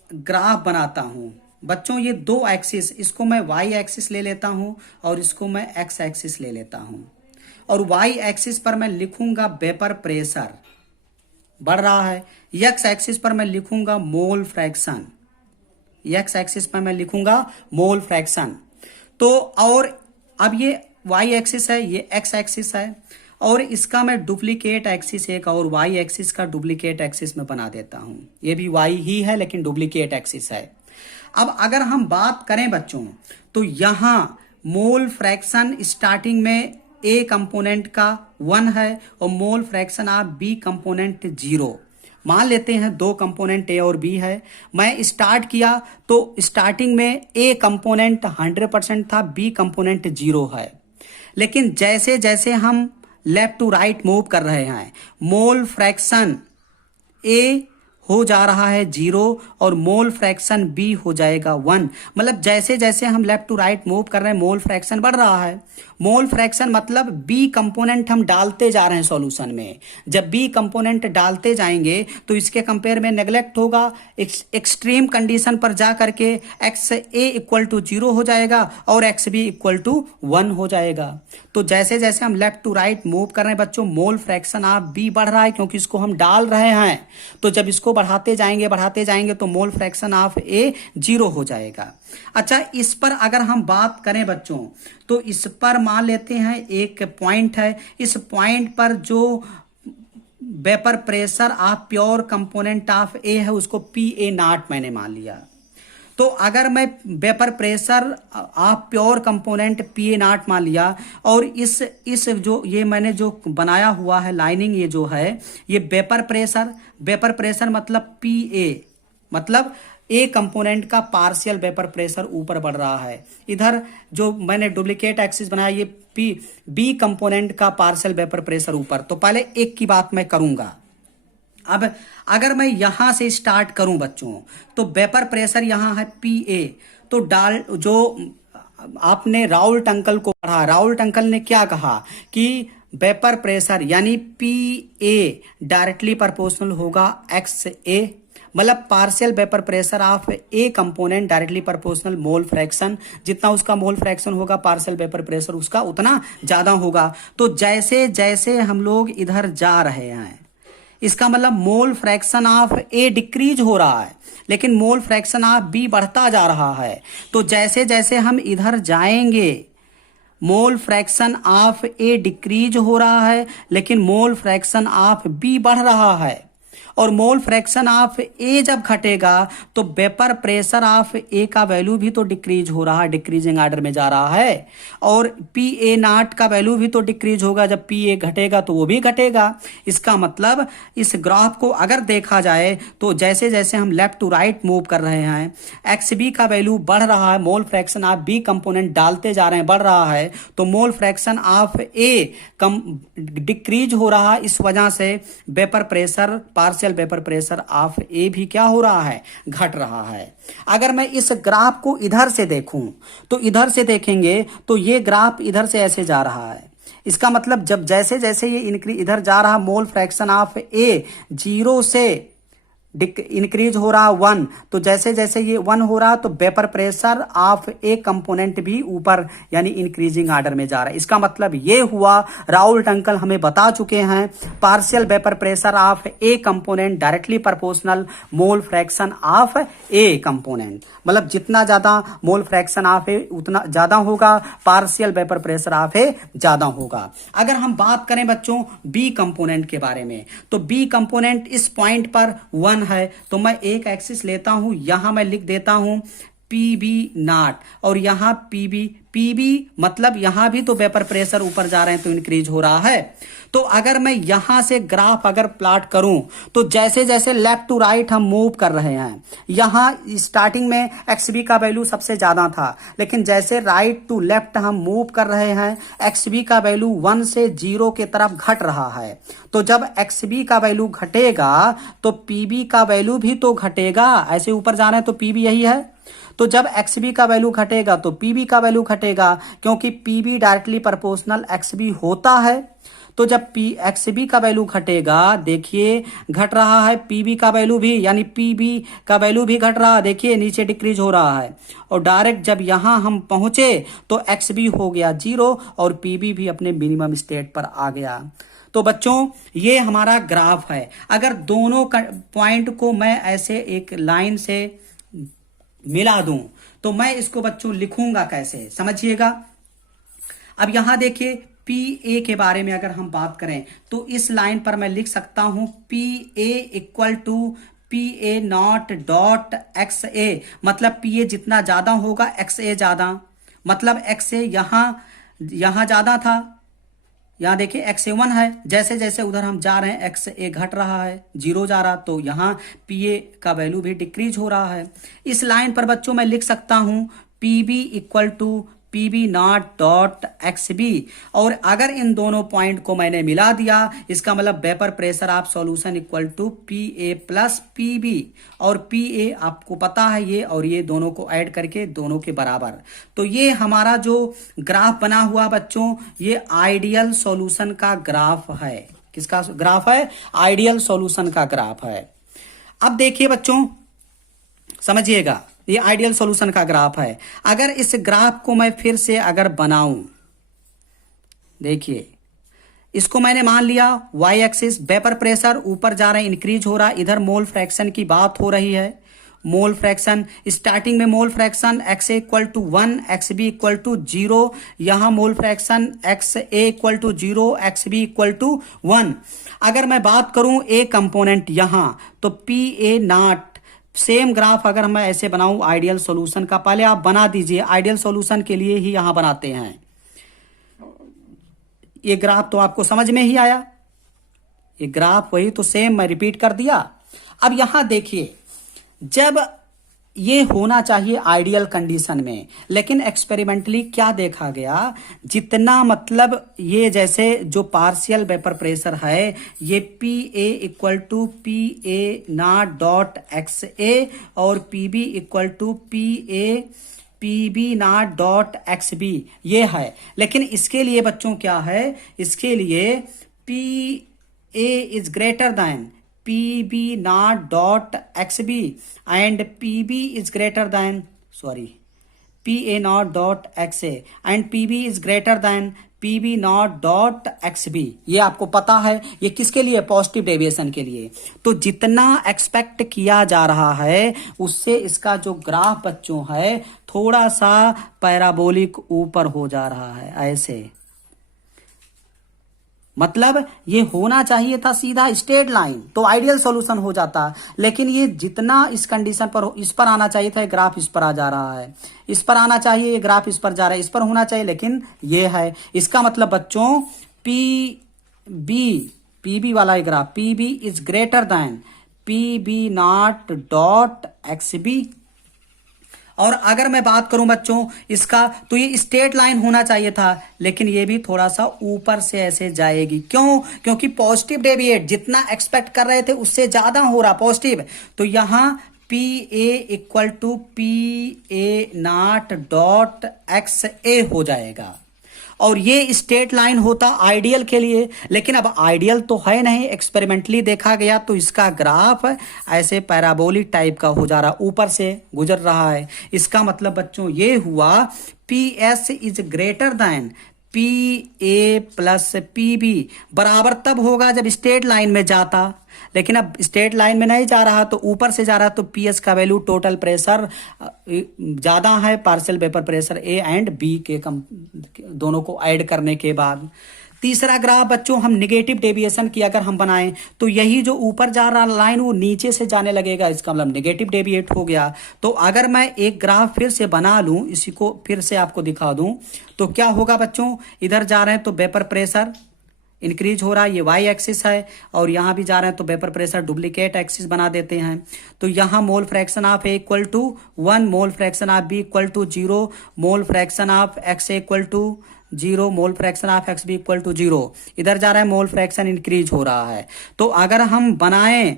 ग्राफ बनाता हूं बच्चों, ये दो एक्सिस, इसको मैं वाई एक्सिस ले लेता हूं और इसको मैं एक्स एक्सिस ले लेता हूं। और वाई एक्सिस पर मैं लिखूंगा वेपर प्रेशर बढ़ रहा है, एक्स एक्सिस पर मैं लिखूंगा मोल फ्रैक्शन, एक्स एक्सिस पर मैं लिखूंगा मोल फ्रैक्शन। तो और अब ये वाई एक्सिस है, ये एक्स एक्सिस है, और इसका मैं डुप्लीकेट एक्सिस एक और वाई एक्सिस का डुप्लीकेट एक्सिस में बना देता हूं। ये भी वाई ही है लेकिन डुप्लीकेट एक्सिस है। अब अगर हम बात करें बच्चों, तो यहां मोल फ्रैक्शन स्टार्टिंग में ए कंपोनेंट का 1 है और mole fraction of B component 0। मान लेते हैं दो कंपोनेंट ए और बी है। मैं स्टार्ट किया तो स्टार्टिंग में ए कंपोनेंट 100% था, बी कंपोनेंट 0 है। लेकिन जैसे जैसे हम लेफ्ट टू राइट मूव कर रहे हैं, मोल फ्रैक्शन ए हो जा रहा है 0 और मोल फ्रैक्शन बी हो जाएगा 1। मतलब जैसे जैसे हम लेफ्ट टू राइट मूव कर रहे हैं मोल फ्रैक्शन बढ़ रहा है। मोल फ्रैक्शन मतलब बी कंपोनेंट हम डालते जा रहे हैं सॉल्यूशन में। जब बी कंपोनेंट डालते जाएंगे तो इसके कंपेयर में नेग्लेक्ट होगा, एक्सट्रीम कंडीशन पर जा करके एक्स ए इक्वल टू 0 हो जाएगा और एक्स बी इक्वल टू 1 हो जाएगा। तो जैसे जैसे हम लेफ्ट टू राइट मूव कर रहे हैं बच्चों, मोल फ्रैक्शन ऑफ बी बढ़ रहा है क्योंकि इसको हम डाल रहे हैं। तो जब इसको बढ़ाते जाएंगे तो मोल फ्रैक्शन ऑफ ए 0 हो जाएगा। अच्छा, इस पर अगर हम बात करें बच्चों, तो इस पर मान लेते हैं एक पॉइंट है, इस पॉइंट पर जो vapour pressure of pure component of A है उसको पी ए नॉट मैंने मान लिया। तो अगर मैं vapour pressure of pure component P A not मान लिया और इस जो ये मैंने जो बनाया हुआ है लाइनिंग, ये जो है ये वेपर प्रेशर मतलब पी ए, मतलब ए कंपोनेंट का पार्शियल वेपर प्रेशर ऊपर बढ़ रहा है। इधर जो मैंने डुप्लीकेट एक्सिस बनाया ये बी कंपोनेंट का पार्शियल वेपर प्रेशर ऊपर। तो पहले एक की बात मैं करूंगा। अब अगर मैं यहां से स्टार्ट करूं बच्चों, तो वेपर प्रेशर यहां है पी ए। तो जो आपने राउल्ट अंकल को पढ़ा, राउल्ट अंकल ने क्या कहा कि वेपर प्रेशर यानी पी ए डायरेक्टली प्रोपोर्शनल होगा एक्स ए, मतलब partial vapour pressure of A component directly proportional mole fraction. जितना उसका मोल फ्रैक्शन होगा पार्शियल वेपर प्रेशर उसका उतना ज्यादा होगा। तो जैसे जैसे हम लोग इधर जा रहे हैं, इसका मतलब मोल फ्रैक्शन ऑफ ए डिक्रीज हो रहा है लेकिन मोल फ्रैक्शन ऑफ बी बढ़ता जा रहा है। तो जैसे जैसे हम इधर जाएंगे मोल फ्रैक्शन ऑफ ए डिक्रीज हो रहा है लेकिन मोल फ्रैक्शन ऑफ बी बढ़ रहा है। और मोल फ्रैक्शन ऑफ ए जब घटेगा तो वेपर प्रेशर ऑफ ए का वैल्यू भी तो डिक्रीज हो रहा है, डिक्रीजिंग ऑर्डर में जा रहा है। और पी ए नॉट का वैल्यू भी तो डिक्रीज होगा, जब पी ए घटेगा तो वो भी घटेगा। इसका मतलब इस ग्राफ को अगर देखा जाए तो जैसे जैसे हम लेफ्ट टू राइट मूव कर रहे हैं, एक्स बी का वैल्यू बढ़ रहा है, mole fraction of B component डालते जा रहे हैं बढ़ रहा है, तो मोल फ्रैक्शन ऑफ ए कम डिक्रीज हो रहा है। इस वजह से vapour pressure partial vapour pressure of A भी क्या हो रहा है, घट रहा है। अगर मैं इस ग्राफ को इधर से देखूं तो इधर से देखेंगे तो ये ग्राफ इधर से ऐसे जा रहा है। इसका मतलब जब जैसे जैसे ये इधर जा रहा, मोल फ्रैक्शन ऑफ ए 0 से इंक्रीज हो रहा 1, तो जैसे जैसे ये 1 हो रहा तो vapour pressure of A component भी ऊपर यानी इंक्रीजिंग ऑर्डर में जा रहा है। इसका मतलब ये हुआ, राउल्ट अंकल हमें बता चुके हैं, partial vapour pressure of A component directly proportional mole fraction of A component. मतलब जितना ज्यादा मोल फ्रैक्शन ऑफ ए उतना ज्यादा होगा, पार्शियल वेपर प्रेशर ऑफ ए ज्यादा होगा। अगर हम बात करें बच्चों बी कंपोनेंट के बारे में, तो बी कंपोनेंट इस पॉइंट पर 1 है, तो मैं एक एक्सिस लेता हूं, यहां मैं लिख देता हूं पीबी नॉट, और यहाँ पीबी, पीबी मतलब यहाँ भी तो वेपर प्रेशर ऊपर जा रहे हैं तो इंक्रीज हो रहा है। तो अगर मैं यहां से ग्राफ अगर प्लॉट करूं तो जैसे जैसे लेफ्ट टू राइट हम मूव कर रहे हैं, यहां स्टार्टिंग में एक्सबी का वैल्यू सबसे ज्यादा था, लेकिन जैसे राइट टू लेफ्ट हम मूव कर रहे हैं एक्सबी का वैल्यू 1 से 0 के तरफ घट रहा है। तो जब एक्सबी का वैल्यू घटेगा तो पीबी का वैल्यू भी तो घटेगा, ऐसे ऊपर जाना है तो पीबी यही है। तो जब एक्सबी का वैल्यू घटेगा तो पीबी का वैल्यू घटेगा, क्योंकि पीबी डायरेक्टली प्रोपोर्शनल एक्सबी होता है। तो जब एक्सबी का वैल्यू घटेगा, देखिए घट रहा है पीबी का वैल्यू भी, यानी पीबी का वैल्यू भी घट रहा है, देखिए नीचे डिक्रीज हो रहा है। और डायरेक्ट जब यहां हम पहुंचे तो एक्सबी हो गया 0 और पीबी भी अपने मिनिमम स्टेट पर आ गया। तो बच्चों ये हमारा ग्राफ है। अगर दोनों पॉइंट को मैं ऐसे एक लाइन से मिला दूं तो मैं इसको बच्चों लिखूंगा कैसे, समझिएगा। अब यहां देखिए पी ए के बारे में अगर हम बात करें तो इस लाइन पर मैं लिख सकता हूं P A equal to P A not dot X A, मतलब पी ए जितना ज्यादा होगा एक्स ए ज्यादा, मतलब एक्स ए यहां ज्यादा था, यहां देखिए एक्स ए 1 है, जैसे जैसे उधर हम जा रहे हैं एक्स ए घट रहा है, 0 जा रहा, तो यहां पी ए का वैल्यू भी डिक्रीज हो रहा है। इस लाइन पर बच्चों मैं लिख सकता हूं P B equal to P B not dot X B, और अगर इन दोनों पॉइंट को मैंने मिला दिया इसका मतलब vapour pressure of solution equal to P A plus P B, और पी ए आपको पता है ये और ये दोनों को ऐड करके दोनों के बराबर। तो ये हमारा जो ग्राफ बना हुआ बच्चों ये आइडियल सॉल्यूशन का ग्राफ है। किसका ग्राफ है? आइडियल सॉल्यूशन का ग्राफ है। अब देखिए बच्चों समझिएगा, ये आइडियल सॉल्यूशन का ग्राफ है। अगर इस ग्राफ को मैं फिर से अगर बनाऊं, देखिए इसको मैंने मान लिया वाई एक्सिस, वेपर प्रेशर ऊपर जा रहा है इंक्रीज हो रहा है, इधर मोल फ्रैक्शन की बात हो रही है। मोल फ्रैक्शन स्टार्टिंग में mole fraction X A equal to 1 X B equal to 0, यहां mole fraction X A equal to 0 X B equal to 1। अगर मैं बात करूं ए कंपोनेंट यहां तो P A not, same graph अगर मैं ऐसे बनाऊं आइडियल सॉल्यूशन का, पहले आप बना दीजिए, आइडियल सॉल्यूशन के लिए ही यहां बनाते हैं। ये ग्राफ तो आपको समझ में ही आया, ये ग्राफ वही तो सेम मैं रिपीट कर दिया। अब यहां देखिए जब ये होना चाहिए आइडियल कंडीशन में, लेकिन एक्सपेरिमेंटली क्या देखा गया, जितना मतलब ये जैसे जो पार्शियल वेपर प्रेशर है ये P A equal to P A not dot X A और P B equal to P A P B not dot X B ये है, लेकिन इसके लिए बच्चों क्या है, इसके लिए P A is greater than P B not dot X B and P B is greater than P A not dot X A and P B is greater than P B not dot X B. ये आपको पता है ये किसके लिए? Positive deviation के लिए। तो जितना एक्सपेक्ट किया जा रहा है उससे इसका जो ग्राफ बच्चों है थोड़ा सा पैराबोलिक ऊपर हो जा रहा है ऐसे, मतलब ये होना चाहिए था सीधा स्ट्रेट लाइन तो आइडियल सॉल्यूशन हो जाता, लेकिन ये जितना इस कंडीशन पर इस पर आना चाहिए था ग्राफ इस पर आ जा रहा है, इस पर आना चाहिए ये ग्राफ इस पर जा रहा है, इस पर होना चाहिए लेकिन ये है। इसका मतलब बच्चों पी बी वाला ये graph P B is greater than P B not dot X B. और अगर मैं बात करूं बच्चों इसका तो ये स्ट्रेट लाइन होना चाहिए था, लेकिन ये भी थोड़ा सा ऊपर से ऐसे जाएगी। क्यों? क्योंकि पॉजिटिव डेविएट जितना एक्सपेक्ट कर रहे थे उससे ज्यादा हो रहा पॉजिटिव, तो यहां P A equal to P A not dot X A हो जाएगा और ये स्ट्रेट लाइन होता आइडियल के लिए, लेकिन अब आइडियल तो है नहीं, एक्सपेरिमेंटली देखा गया तो इसका ग्राफ ऐसे पैराबोलिक टाइप का हो जा रहा, ऊपर से गुजर रहा है। इसका मतलब बच्चों ये हुआ P S is greater than P A plus P B, बराबर तब होगा जब स्ट्रेट लाइन में जाता, लेकिन अब स्ट्रेट लाइन में नहीं जा रहा तो ऊपर से जा रहा, तो पी एस का वैल्यू टोटल प्रेशर ज्यादा है partial vapour pressure A and B के दोनों को ऐड करने के बाद, तीसरा ग्राफ बच्चों हम निगेटिव डेविएशन की अगर हम बनाएं तो यही जो ऊपर जा रहा लाइन वो नीचे से जाने लगेगा, इसका मतलब निगेटिव डेविएट हो गया। तो अगर मैं एक ग्राफ फिर से बना लूं, इसी को फिर से आपको दिखा दूं, तो क्या होगा बच्चों, इधर जा रहे हैं तो वेपर प्रेशर इंक्रीज हो रहा है, ये वाई एक्सिस है, और यहां भी जा रहे हैं तो वेपर प्रेशर डुप्लीकेट एक्सिस बना देते हैं। तो यहां mole fraction of A equal to 1, mole fraction of B equal to 0, mole fraction of X equal to 0, mole fraction of X B equal to 0। इधर जा रहा है मोल फ्रैक्शन इंक्रीज हो रहा है। तो अगर हम बनाएं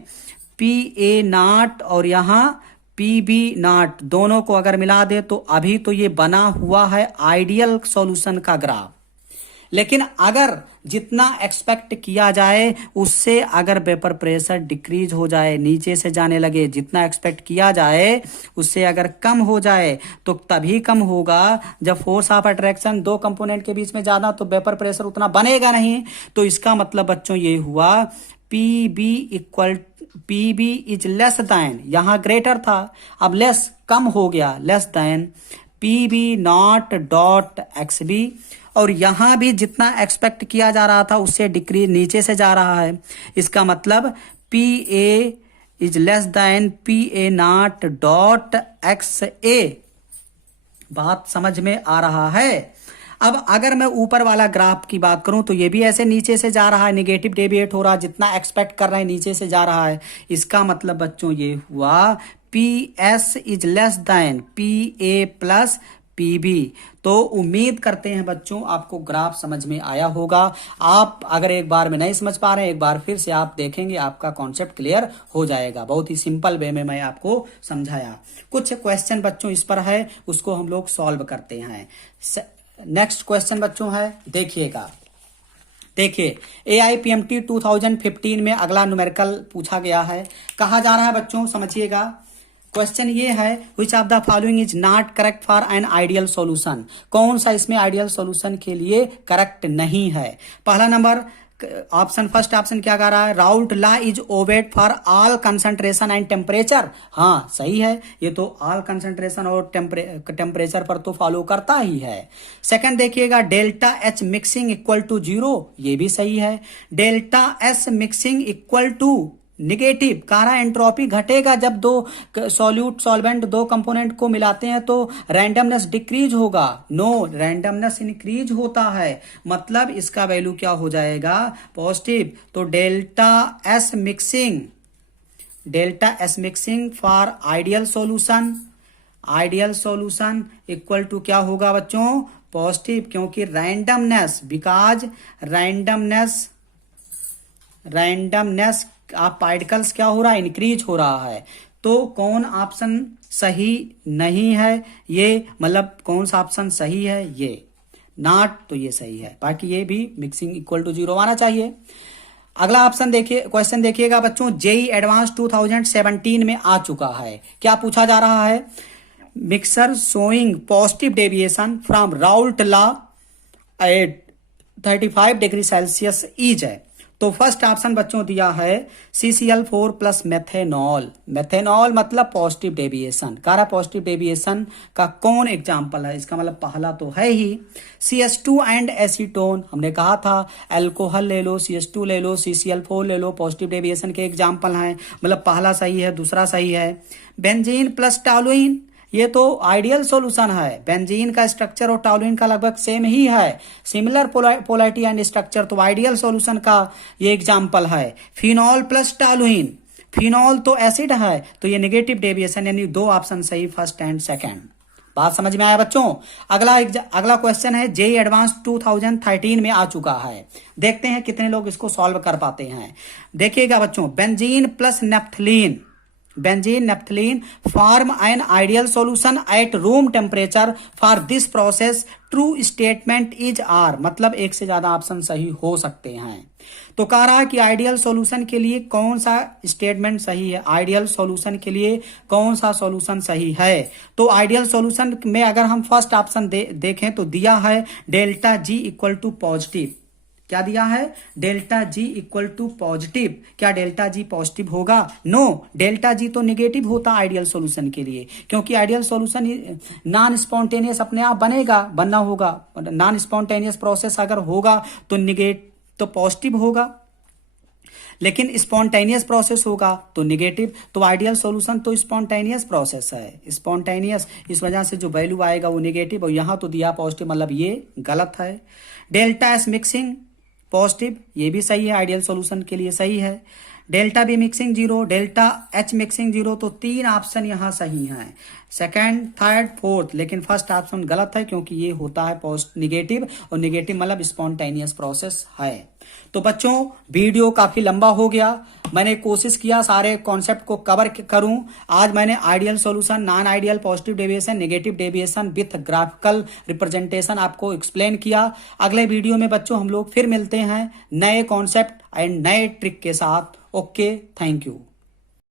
पी ए नॉट और यहां पी बी नॉट, दोनों को अगर मिला दे तो अभी तो ये बना हुआ है आइडियल सॉल्यूशन का ग्राफ। लेकिन अगर जितना एक्सपेक्ट किया जाए उससे अगर वेपर प्रेशर डिक्रीज हो जाए, नीचे से जाने लगे, जितना एक्सपेक्ट किया जाए उससे अगर कम हो जाए तो तभी कम होगा जब फोर्स ऑफ अट्रैक्शन दो कंपोनेंट के बीच में ज्यादा, तो वेपर प्रेशर उतना बनेगा नहीं। तो इसका मतलब बच्चों ये हुआ P B is less than, यहां ग्रेटर था अब लेस कम हो गया, less than P B not dot X B, और यहां भी जितना एक्सपेक्ट किया जा रहा था उससे डिक्रीज नीचे से जा रहा है। इसका मतलब P A is less than P A not dot X A. बात समझ में आ रहा है। अब अगर मैं ऊपर वाला ग्राफ की बात करूं तो ये भी ऐसे नीचे से जा रहा है, निगेटिव डेविएट हो रहा है, जितना एक्सपेक्ट कर रहे हैं नीचे से जा रहा है। इसका मतलब बच्चों ये हुआ P S is less than P A plus P B. तो उम्मीद करते हैं बच्चों आपको ग्राफ समझ में आया होगा। आप अगर एक बार में नहीं समझ पा रहे हैं, एक बार फिर से आप देखेंगे, आपका कॉन्सेप्ट क्लियर हो जाएगा। बहुत ही सिंपल वे में मैं आपको समझाया। कुछ क्वेश्चन बच्चों इस पर है, उसको हम लोग सॉल्व करते हैं। नेक्स्ट क्वेश्चन बच्चों है, देखिएगा। देखिए AIPMT 2015 में अगला न्यूमेरिकल पूछा गया है। कहा जा रहा है बच्चों, समझिएगा। क्वेश्चन ये है, which of the following is not correct for an ideal solution. कौन सा इसमें आइडियल सॉल्यूशन के लिए करेक्ट नहीं है। पहला नंबर ऑप्शन, फर्स्ट ऑप्शन क्या कह रहा है, Raoult law is obeyed for all concentration and temperature. हाँ सही है, ये तो ऑल कंसंट्रेशन और टेम्परेचर पर तो फॉलो करता ही है। सेकंड देखिएगा, delta H mixing equal to 0, ये भी सही है। Delta S mixing equal to negative, कह एंट्रोपी घटेगा जब दो सॉल्यूट सॉल्वेंट दो कंपोनेंट को मिलाते हैं तो रैंडमनेस डिक्रीज होगा। नो, रैंडमनेस इंक्रीज होता है, मतलब इसका वैल्यू क्या हो जाएगा, पॉजिटिव। तो delta S mixing for ideal solution equal to क्या होगा बच्चों, पॉजिटिव, क्योंकि रैंडमनेस, बिकॉज रैंडमनेस आप पार्टिकल्स क्या हो रहा है, इंक्रीज हो रहा है। तो कौन ऑप्शन सही नहीं है, ये मतलब कौन सा ऑप्शन सही है, ये नॉट, तो ये सही है। बाकी ये भी मिक्सिंग इक्वल टू 0 आना चाहिए। अगला ऑप्शन देखिए, क्वेश्चन देखिएगा बच्चों, जेई एडवांस 2017 में आ चुका है। क्या पूछा जा रहा है, mixer showing positive deviation from Raoult law eight 35 degree Celsius is है। तो फर्स्ट ऑप्शन बच्चों दिया है CCl4 प्लस मेथेनॉल। मेथेनॉल मतलब पॉजिटिव डेविएशन, कह रहा पॉजिटिव डेविएशन का कौन एग्जाम्पल है, इसका मतलब पहला तो है ही। CS2 एंड एसीटोन, हमने कहा था अल्कोहल ले लो, CS2 ले लो, CCl4 ले लो, पॉजिटिव डेविएशन के एग्जाम्पल हैं, मतलब पहला सही है, दूसरा सही है। बेंजीन प्लस टॉलुइन, ये तो आइडियल सॉल्यूशन है। बेंजीन का स्ट्रक्चर और टॉलुइन का लगभग सेम ही है, सिमिलर पोलैरिटी एंड स्ट्रक्चर, तो आइडियल सॉल्यूशन का ये एग्जांपल है। फिनॉल प्लस टॉलुइन, फिनॉल तो एसिड है, तो ये नेगेटिव डेविएशन, यानी दो ऑप्शन सही, फर्स्ट एंड सेकंड। बात समझ में आया बच्चों। अगला क्वेश्चन है, जेई एडवांस 2013 में आ चुका है। देखते हैं कितने लोग इसको सॉल्व कर पाते हैं। देखिएगा बच्चों, benzene plus naphthalene, benzene naphthalene form an ideal solution at room temperature for this process, true statement is are, मतलब एक से ज्यादा ऑप्शन सही हो सकते हैं। तो कह रहा है कि आइडियल सॉल्यूशन के लिए कौन सा स्टेटमेंट सही है, आइडियल सॉल्यूशन के लिए कौन सा सॉल्यूशन सही है। तो आइडियल सॉल्यूशन में अगर हम फर्स्ट ऑप्शन देखें तो दिया है delta G equal to positive, क्या दिया है, delta G equal to positive. क्या डेल्टा जी पॉजिटिव होगा? नो, डेल्टा जी तो निगेटिव होता आइडियल सॉल्यूशन के लिए, क्योंकि आइडियल सॉल्यूशन नॉन स्पॉन्टेनियस अपने आप बनना होगा। नॉन स्पॉन्टेनियस प्रोसेस अगर होगा तो पॉजिटिव होगा, लेकिन स्पॉन्टेनियस प्रोसेस होगा तो निगेटिव। तो आइडियल सॉल्यूशन तो स्पॉन्टेनियस प्रोसेस है, स्पॉन्टेनियस, इस वजह से जो वैल्यू आएगा वो निगेटिव, और यहां तो दिया पॉजिटिव, मतलब ये गलत है। डेल्टा एस मिक्सिंग पॉजिटिव, ये भी सही है, आइडियल सॉल्यूशन के लिए सही है। Delta B mixing zero, delta H mixing zero, तो 3 ऑप्शन यहाँ सही हैं, सेकंड, थर्ड, फोर्थ, लेकिन फर्स्ट ऑप्शन गलत है, क्योंकि ये होता है निगेटिव, और निगेटिव मतलब स्पॉन्टेनियस प्रोसेस है। तो बच्चों वीडियो काफी लंबा हो गया, मैंने कोशिश किया सारे कॉन्सेप्ट को कवर करूं। आज मैंने ideal solution, non ideal, positive deviation, negative deviation with graphical representation आपको एक्सप्लेन किया। अगले वीडियो में बच्चों हम लोग फिर मिलते हैं नए कॉन्सेप्ट एंड नए ट्रिक के साथ। Okay, thank you.